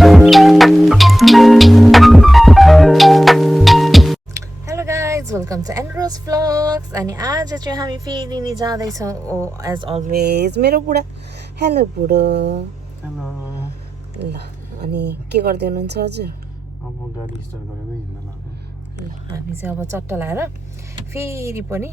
Hello guys welcome to Andrews vlogs अनि आज चाहिँ हामी फेरि नि जाँदैछौँ एज अलवेज मेरो बुढा हेलो बुढो हेलो ल अनि के गर्दै हुनुहुन्छ हजुर अब गाडी स्टार्ट गरेर हिँड्न लाग्यो ल हामी चाहिँ अब चट्टा लाएर फेरि पनि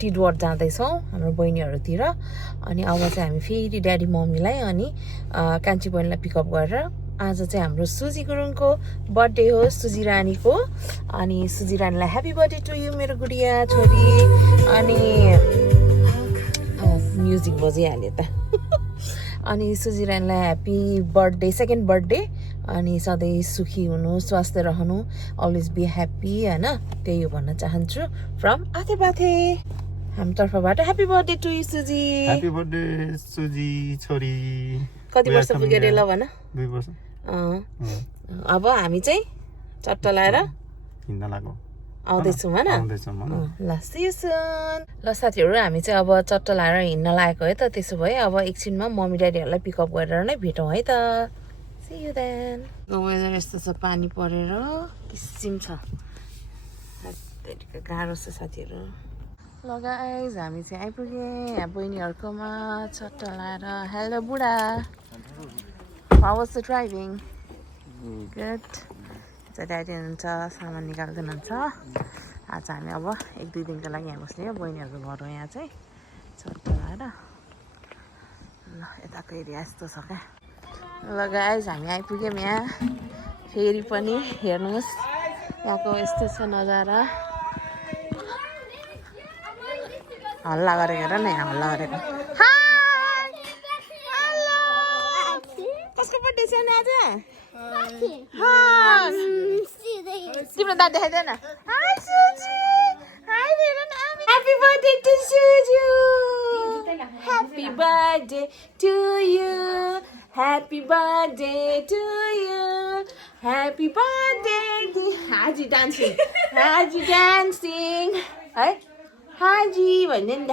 टिडवाड जाँदैछौँ हाम्रो बहिनीहरूतिर अनि अब चाहिँ हामी फेरि ड्याडी मम्मीलाई अनि कान्छी बहिनीलाई पिकअप गरेर आज चाहिँ हाम्रो सुजी गुरुङको बर्थडे हो सुजी रानीको अनि सुजी रानीलाई ह्याप्पी बर्थडे टु यु मेरो गुडिया छोरी अनि म्युजिक बजिहाल्यो त अनि सुजी रानीलाई ह्याप्पी बर्थडे सेकेन्ड बर्थडे अनि सधैँ सुखी हुनु स्वस्थ रहनु अलवेज बी ह्याप्पी होइन त्यही हो भन्न चाहन्छु फ्रम आथे बाथे हाम्रो तर्फबाट ह्याप्पी बर्थडे टु यु सुजी ह्यापी बर्थडे सुजी छोरी कति वर्ष पुगेर ल भन 2 वर्ष अब हामी चाहिँ चट्टा लाएर हिँड्न लाग्यो आउँदैछौँ होइन ल सी यु सुन ल साथीहरू हामी चाहिँ अब चट्टा लाएर हिँड्न लागेको है त त्यसो भए अब एकछिनमा मम्मी ड्याडीहरूलाई पिकअप गरेर नै भेटौँ है त सी यु देन वेदर यस्तो छ पानी परेर किसिम छ गाह्रो छ साथीहरू ल गाइज हामी चाहिँ आइपुगेँ यहाँ बहिनीहरूकोमा चट्टा लाएर हेलो बुढा How was the driving? Good. Daddy हुनुहुन्छ सामान निकाल्दै हुनुहुन्छ आज हामी अब 1-2 दिनको लागि यहाँ बस्ने हो बहिनीहरूको घर हो यहाँ चाहिँ चट्टा लाएर ल यताको एरिया यस्तो छ क्या ल गाइज हामी आइपुग्यौँ यहाँ फेरि पनि हेर्नुहोस् यहाँको यस्तो छ नजारा हल्ला गरेको हेर न यहाँ हल्ला गरेको कसको बर्थडे छ नि आज तिम्रो दाँत देखाइदेन हाई सुजी हाई हेर न happy birthday to Suju happy birthday to you happy birthday to you happy birthday to हाजी डान्सिङ है हाजी भन्ने नि त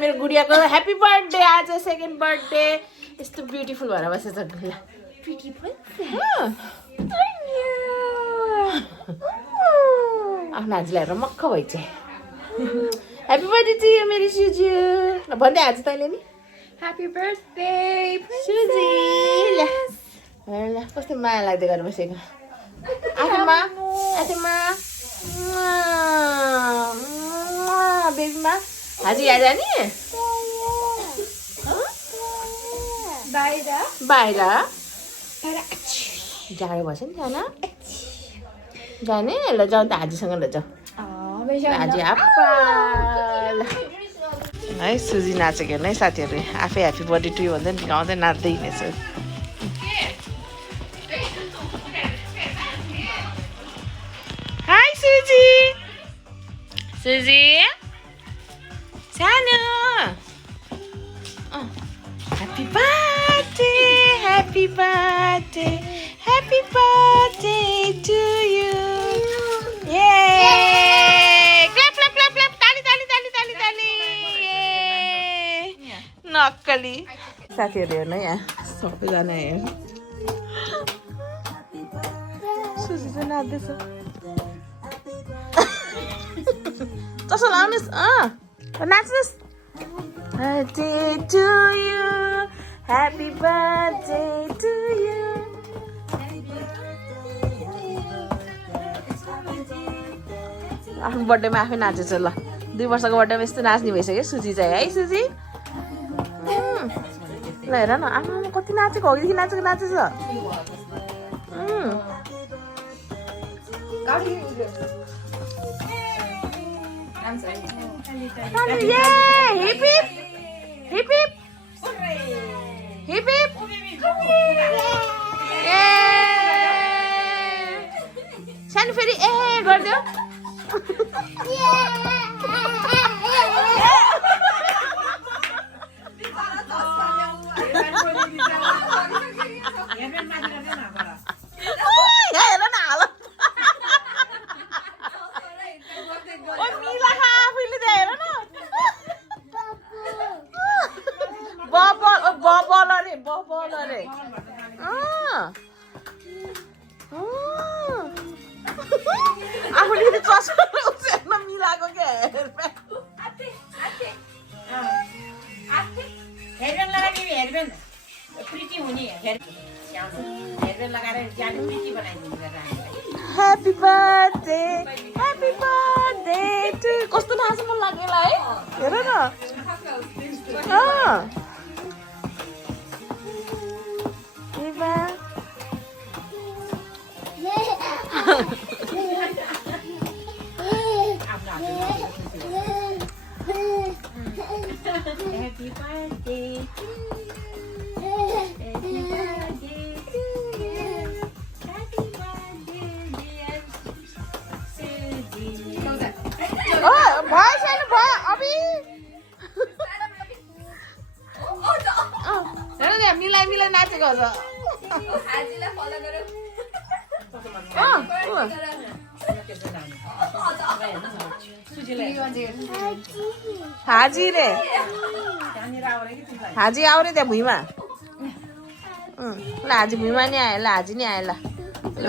मेरो गुडियाको ह्याप्पी बर्थडे आज सेकेन्ड बर्थडे यस्तो ब्युटिफुल भएर बसेछ ल आफ्नो आजीलाई हेरेर मक्ख भइछ ह्याप्पी बर्थडे टु यु मेरो सुजु भन्दै आज तैँले नि Happy birthday, सुजी ल ल कस्तो माया लाग्दै गरेर बसेको आथेमा बेबीमा हाजी यहाँ जाने बाहिर जाडो भएछ नि जान जाने ल जाउँ त हाजीसँग ल जाउँ हाजी आप्पा है सुजी नाचेको हेर्नु है साथीहरू आफै ह्याप्पी बर्थडे टु यु भन्दै गाउँदै नाच्दै हिँडेछु हाई सुजी सुजी सानो happy birthday happy birthday happy birthday to you yay clap clap clap clap ताली ताली ताली ताली ताली नक्कली साथीहरू हेर्नु है यहाँ सबैजना हेर्नु सुजी चाहिँ नाच्दैछ चसो लाउनुहोस् नाच्नुहोस् Birthday to you, happy birthday to you. आफ्नो बर्थडेमा आफै नाचेछ ल 2 वर्षको बर्थडेमा यस्तो नाच्ने भइसक्यो सुजी चाहिँ है सुजी ल हेर न आमा कति नाचेको अघिदेखि नाचेछ Hip hip! Hip hip! Hip hip! सानो फेरि गरिदेऊ हेर न हाल मिला आफैले हेर न बल अरे आफूले चस्मा उचार्न मिलाएको क्या हेयरब्यान्ड लगाएर हेयरब्यान्ड प्रिटी हुने हेयरब्यान्ड लगाएर ज्यान प्रिटी बनाइदिनु ह्याप्पी बर्थडे टु कस्तो नाच्छ मन लाग्यो है हेर न एभा Happy birthday to you. Happy birthday to you. Happy birthday, dear Suji. भयो छैन भयो अबि हेर त्यहाँ मिलाइ नाचेको छ हाजी रे हाजी आऊ रे त्यहाँ भुइँमा ल हाजी भुइँमा नि आयो ल हाजी नि आयो ल ल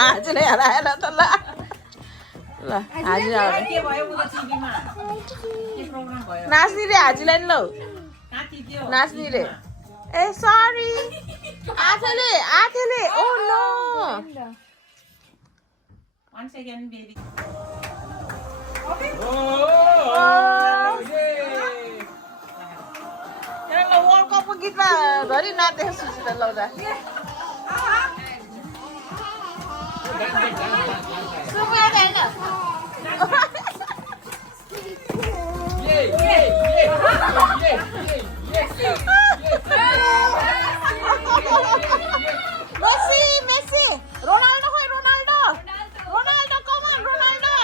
हाजीले हरायो ल त ल ल हाजी आऊ रे के भयो उता टिभीमा के प्रोग्राम भयो नाच्ने रे हाजीलाई नि लौ काटी दियो नाच्ने रे ए सरी आथेले oh no One second, baby. World कपको गीतमा धरि नाचेको सुसिला लाउँदा सुमेर होइन मेसी रोनाल्डो खोइ रोनाल्डो कम अन रोनाल्डो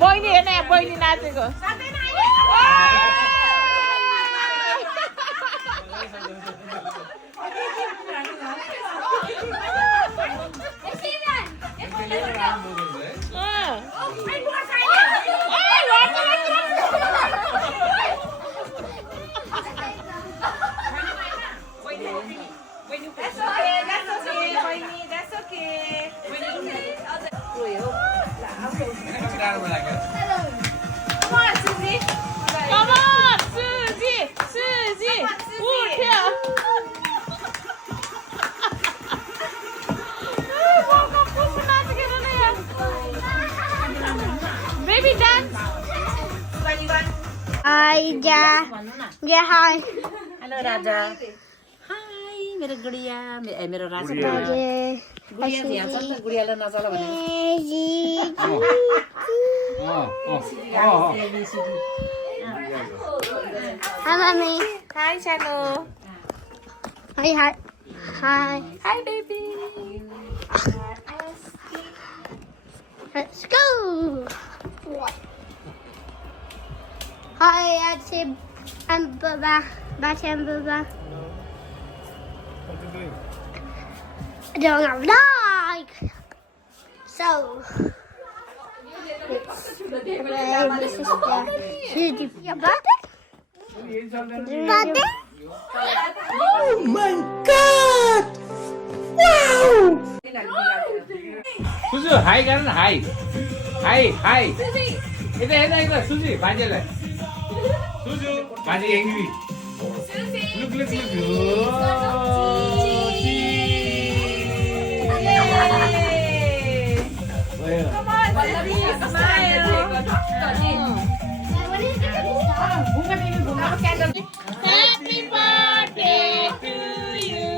बहिनी हेर्न यहाँ बहिनी नाचेको Come on, Suzy, उठ्यो Baby dance. Hi, hi. Hello, Raja. Hi, मेरो गुडिया मेरो राजा गुडिया यहाँ छ त गुडियालाई नचला भने Hi, mommy. Hi, Chano. Hi. Hi, baby. Let's go. Hi, Auntie and Baba. Batty and Baba. What you doing? I don't have like. So. My sister. Your birthday? Birthday? Oh my god! Wow! Suju high गर न high high यता सुजु बाजेलाई सुजु बाजे angry look Happy birthday to you.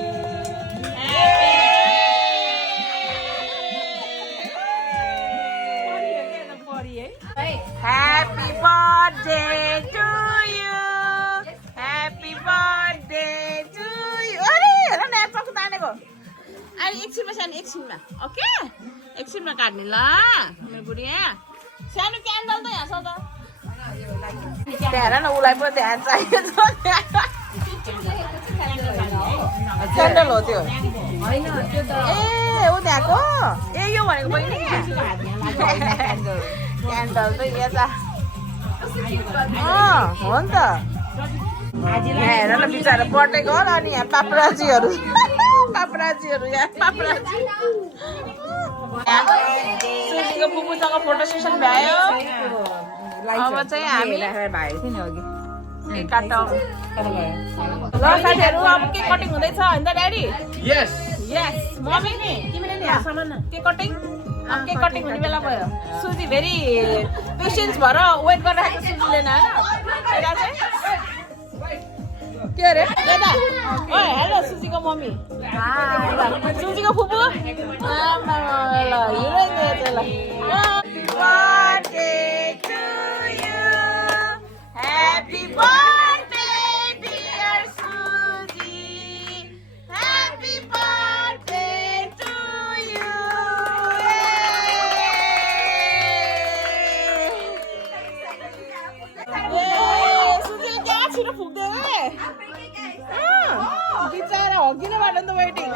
Happy birthday to you. Happy birthday to you. अरे हेर न यहाँ चक्कु तानेको अहिले एकछिनमा सानो एकछिनमा ओके एकछिनमा काट्ने ल मेरो बुढी यहाँ सानो क्यान्डल त यहाँ छ त त्यहाँ हेर न उसलाई पनि ध्यान चाहिएको छ क्यान्डल हो त्यो ए ऊ त्यहाँको ए यो भनेको बहिनी क्यान्डल त यता हो नि त यहाँ हेर न बिचरा बटेको होला अनि यहाँ पापराजीहरू यहाँ पापराजी सुजीको पुपुसँग फोटो सेसन भ्यायो अब चाहिँ हामी काटौँ ल साथीहरू अब केक कटिङ हुँदैछ होइन त ड्याडी यस यस मम्मी नि तिमीले नि केक कटिङ केक कटिङ हुने बेला भयो सुजी भेरी पेसेन्स भएर वेट गरिरहेको सुजीले न होइन चाहिँ के अरे दादा ओ हेलो सुजीको मम्मी सुजीको फुपू ल हिरो ल happy birthday to you happy birthday dear Suji happy birthday to you Suji क्या छिटो फुक्दै बिचरा हो किन बाट त वेटिङ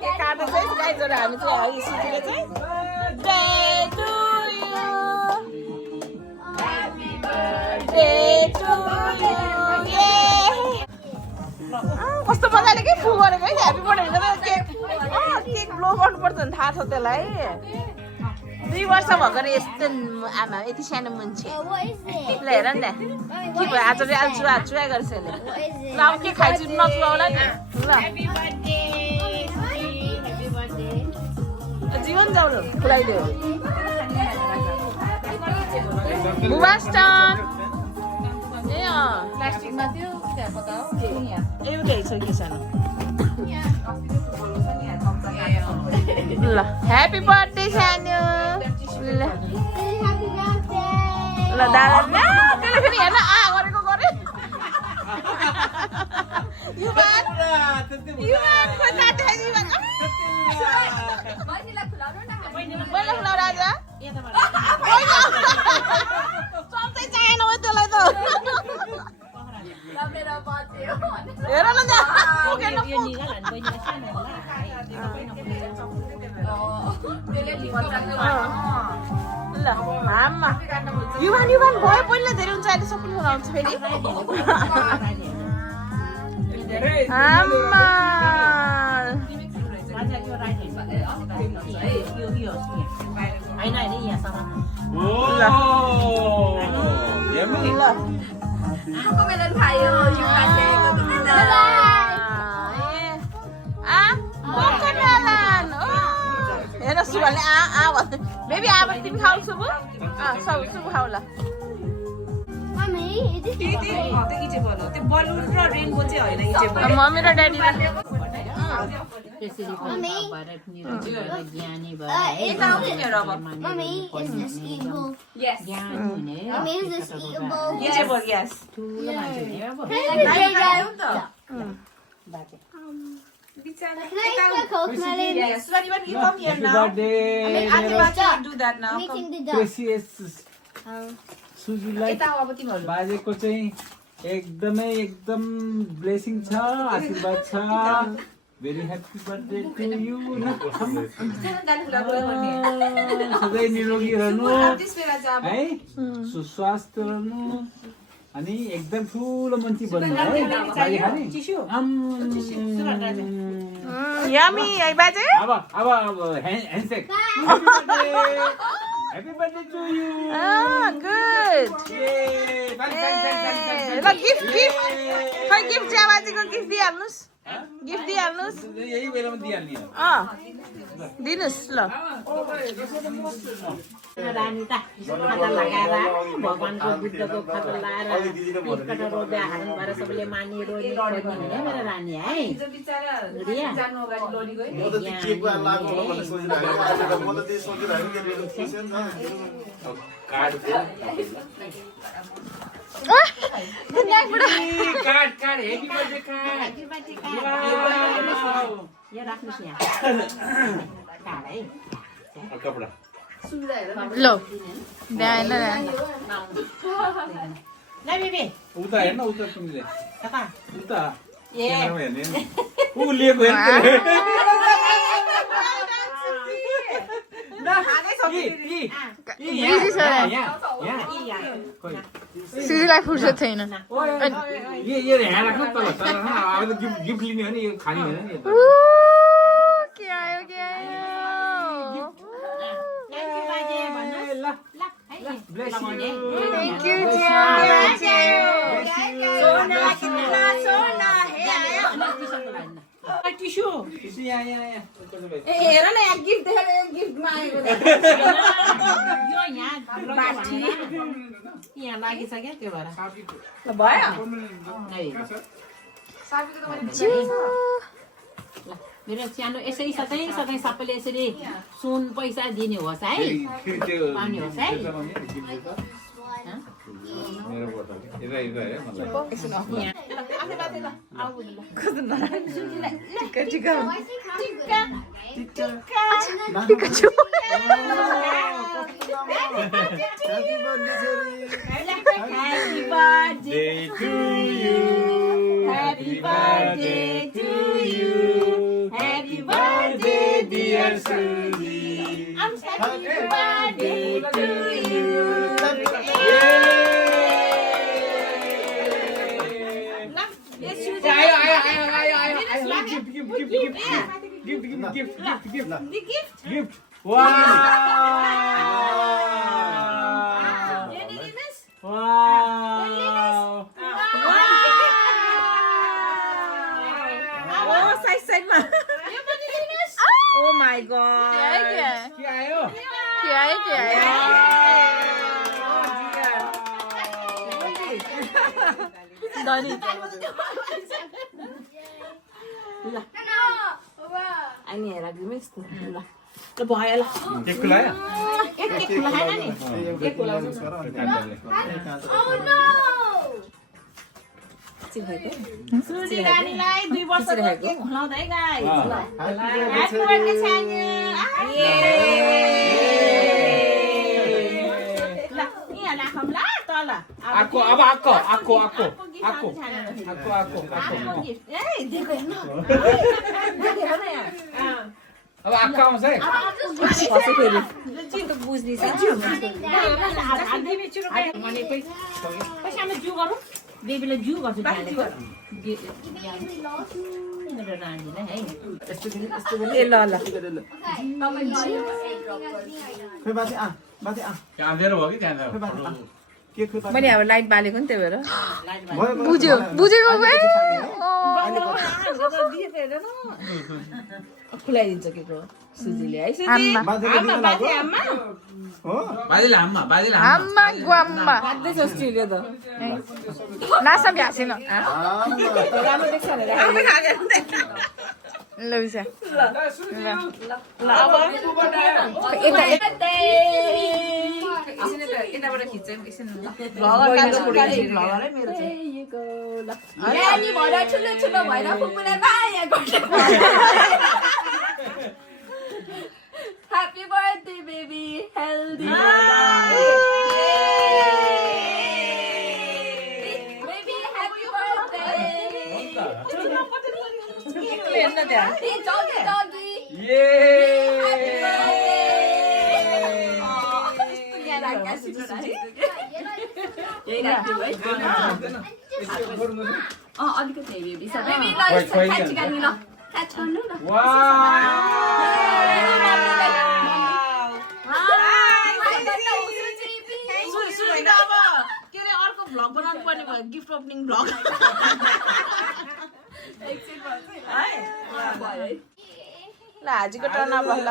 के काट्दै चाहिँ गाइजहरू हामी चाहिँ सुजीले चाहिँ day to you day to you कस्तो मजाले के फु गरेको है happy birthday cake cake blow गर्नुपर्छ भने थाहा छ त्यसलाई 2 वर्ष भएको रे यस्तो आमा यति सानो मान्छे ल हेर नि के भयो आज चुवा गर्छ यसले ल अब के खाइछु नचुवाउला नि ल जीवन जाउनु खुलाइदियो बुबास्टन ए प्लास्टिकमा त्यो एउटै छ के सानो ल ह्याप्पी बर्थडे सानो ल दादा न त्यसले फेरि हेर्न गरेको गरे युवान खोइ दाटे युवान पहिला खुलाउ राजा चम्चै चाहिएन हो त्यसलाई त हेर न ल आमा युवान भयो पहिला धेरै हुन्छ अहिले सबै खुलाउँछ फेरि आमा हेर सुभाले भन्दै बेबी अब तिमी खाऊ सुबु सुबु खाऊ ल मम्मी र ड्याडी सुजीलाई बाजेको चाहिँ एकदम ब्लेसिङ छ आशीर्वाद छ very happy birthday to you सधैँ निरोगी रहनु है सुस्वास्थ्य रहनु अनि एकदम ठुलो मान्छे बन्नु है यमी है बाजे अब handshake happy birthday to you good ल गिफ्ट खै गिफ्ट ज्याबाजीको गिफ्ट दिइहाल्नुहोस् यही बेलामा दिइहाल्ने दिनुहोस् ल रानी त खाता लगाएर भगवानको बुद्धको खाता लगाएर रोज्दै हाल्नु भएर सबैले मानि रोनी हुने मेरो रानी है ल ल बेबी उता हेर्न उता तिमीले कता उता ए क्यामेरामा हेर्ने नि ऊ लिएको हेर्नु सुजीलाई फुर्सद छैन यो यहाँ राख्नु तल अब त गिफ्ट लिने हो नि यो खाने होइन नि के आयो के आयो थ्याङ्क यू टिस्यु यहाँ हेर न यहाँ गिफ्ट देखेर गिफ्ट मागेको यो यहाँ बाटी यहाँ लागिसक्यो त्यो भएर भयो मेरो सानो यसै सधैँ सधैँ सबैले यसरी सुन पैसा दिने होस् है पाउने होस् है मेरो बोतल यता यता है Happy birthday to you. Happy birthday, dear Suzy. Happy birthday to you. Gift वाह Oh my god. के आयो Anh này là cái mix là nó bò là cake खुलायो एक खुलाएन नि एक खुलाउनु सुजी नानीलाई 2 वर्षको केक खुलाउँदै गाइस ह्यापी बर्थडे छान्यु ल यहाँ राखौँ ल तल आको अब आको ए देखो हेर्न हेर न यहाँ अब आको आउँछ है कसै फेरि चिन त बुझ्नी छ भनेकै पैसामा जु गरौँ बेबीलाई जु गर्छु मेरो रानीलाई है ए ल ल त्यहाँनिर भयो कि त्यहाँनिर मैले अब लाइट बालेको नि त्यही भएर बुझेको खुलाइदिन्छ के सुजीले है बाजेले हाममा आम्मा गुआम्मा अस्ट्रेलिया त नासा भ्यासेन राम्रो देख्छ भनेर ल बिसा यताबाट खिच्छ Happy birthday, baby. Healthy baby, happy birthday. Hey, doggy, doggy. Happy birthday. Baby, catch on. के अरे अर्को भ्लग बनाउनु पर्ने भयो गिफ्ट ओपनिङ भ्लग ल हाजीको टर्न अब ल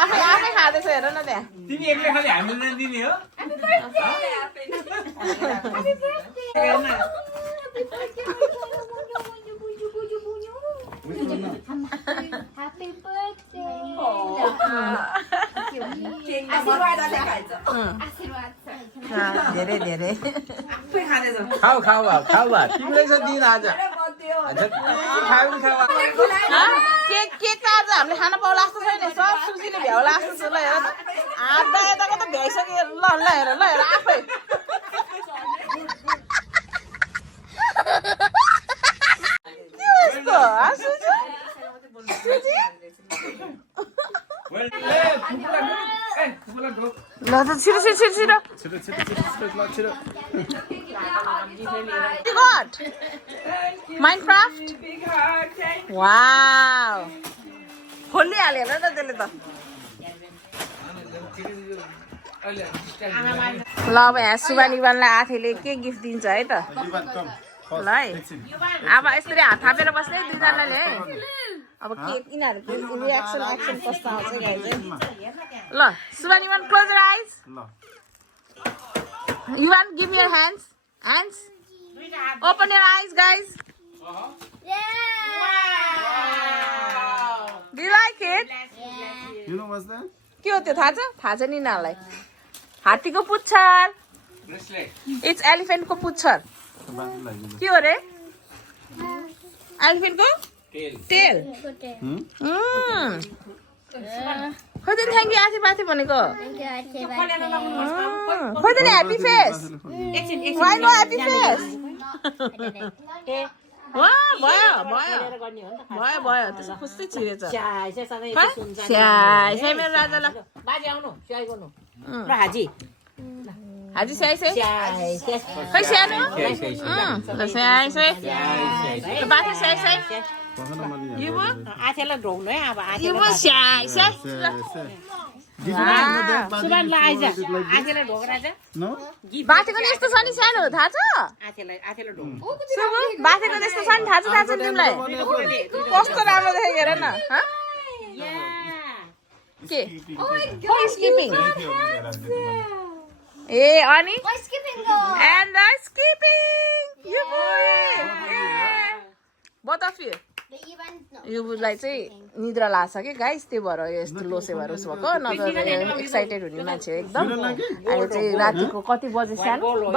आफै खाँदैछ हेर न त्यहाँ तिमी एक्लै खाली हामीले दिने हो Happy birthday. धेरै धेरै खाऊ तिमीलाई चाहिँ दिन आज केक केक त आज हामीले खान पाउला जस्तो छैन सब सुजीले भ्याउला जस्तो छ ल हेर आधा यताको त भ्याइसक्यो ल ल हेर आफै ल त छिटो छिटो छिटो छिटो What? Minecraft? Wow. खोलिहाल्यो र त त्यसले त ल अब यहाँ सुबानीबानलाई आथेले के गिफ्ट दिन्छ है त ल है अब यसरी हात थापेर बस्ने दुईजनाले अब के यिनीहरूको रियाक्सन एक्सन कस्तो आउँछ ल सुबानीबान क्लोज योर आइज Ivan, give me your hands. Hands. Open your eyes, guys. Do you like it? You know what's that? के हो त्यो थाहा छ? थाहा छ नि यिनीहरूलाई हात्तीको पुच्छर. It's elephant को पुच्छर. के हो रे? Elephant को? Tail. खोइ त थ्याङ्क यू आथी भनेको खोइ त नि happy face why no happy face भयो त्यसो खुसी छिरेछ स्याइ मेरो राजा ल बाजे आउनु स्याइ गर्नु ल हाजी हाजी स्याइ खै स्यानो ल स्याइ बाथी स्याइ यो बो आथेलाई ढोग्नु है अब यो बो स्याइ सुबानलाई आइज आथेलाई ढोग्रा जा No? बाथेको नि यस्तो छ नि सानो थाहा छ आथेलाई ढोग्नु बाथेको त यस्तो छ नि थाहा छ तिमीलाई कस्तो राम्रो देखेको हेर न के स्किपिङ ए अनि and the skipping you both of you युलाई चाहिँ निद्रा लाग्छ कि गाइस त्यो भएर यस्तो लोसे भएर उस भएको नत्र एक्साइटेड हुने मान्छे एकदम अहिले चाहिँ रातिको कति बजे सानो 10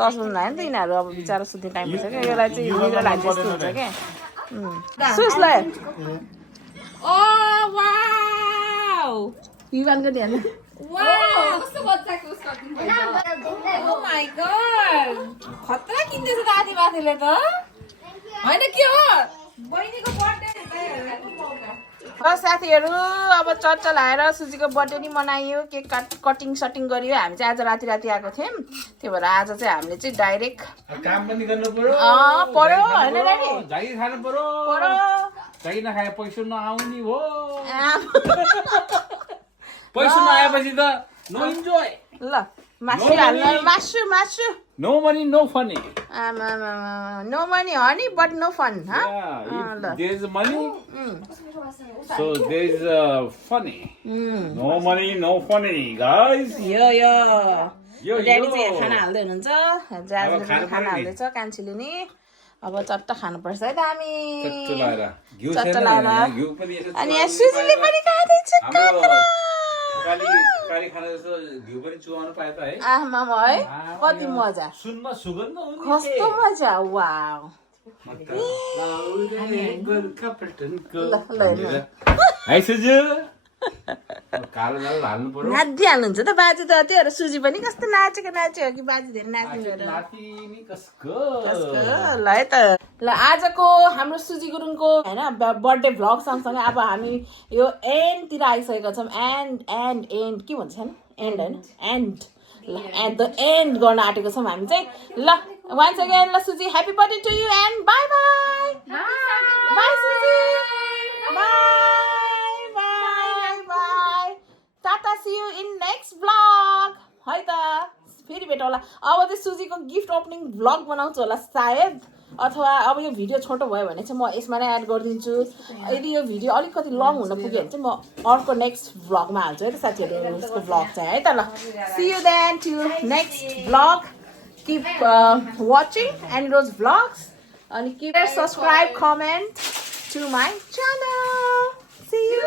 बज्नु नि त यिनीहरू अब बिचारा सुत्ने टाइम भइसक्यो यसलाई चाहिँ निद्रा लाग्छ जस्तो हुन्छ क्या सुसलाई ओ वाउ युवानको ध्यान Oh my god! खतरा किन्दैछ दादी बाथीले त होइन के हो बहिनीको बर्थडे साथीहरू अब चर्चा लाएर सुजीको बर्थडे नि मनाइयो केक कटिङ सटिङ गरियो हामी चाहिँ आज राति आएको थियौँ त्यही भएर आज चाहिँ हामीले चाहिँ डाइरेक्ट काम पनि गर्नु पर्यो पर्यो होइन ड्याडी जागिर खानु पर्यो जागिर नखाए पैसा नआउने हो पैसा नआएपछि त नो इन्जोय ल मासु हाल्नु मासु no money no funny no money honey but no fun there is money so there is funny no money no funny guys यो ड्याडी चाहिँ खाना हाल्दै हुनुहुन्छ जाजले पनि खाना हाल्दैछ कान्छीले नि अब चट्ट खानुपर्छ है त हामी चट्ट लाएर अनि यहाँ सुजीले पनि खाँदैछ आमा है कति मजा कस्तो मजा वाउ नाचिहाल्नुहुन्छ त बाजे त त्यो सुजी पनि कस्तो नाचेको हो कि बाजे धेरै नाच्ने ल है त ल आजको हाम्रो सुजी गुरुङको होइन बर्थडे भ्लग सँगसँगै अब हामी यो एन्डतिर आइसकेका छौँ एन्ड के भन्छ एन्ड होइन एन्ड ल एट द एन्ड गर्न आँटेको छौँ हामी चाहिँ ल वान्स अगेन ल Suji happy birthday to you and bye bye Suji tata see you in next vlog है त फेरि भेट होला अब चाहिँ सुजीको गिफ्ट ओपनिङ भ्लग बनाउँछु होला सायद अथवा अब यो भिडियो छोटो भयो भने चाहिँ म यसमा नै एड गरिदिन्छु यदि यो भिडियो अलिकति लङ हुन पुग्यो भने चाहिँ म अर्को नेक्स्ट भ्लगमा हाल्छु है त साथीहरू उसको भ्लग चाहिँ है त ल see you then to next vlog keep watching Andrews vlogs अनि keep subscribe comment to my channel see you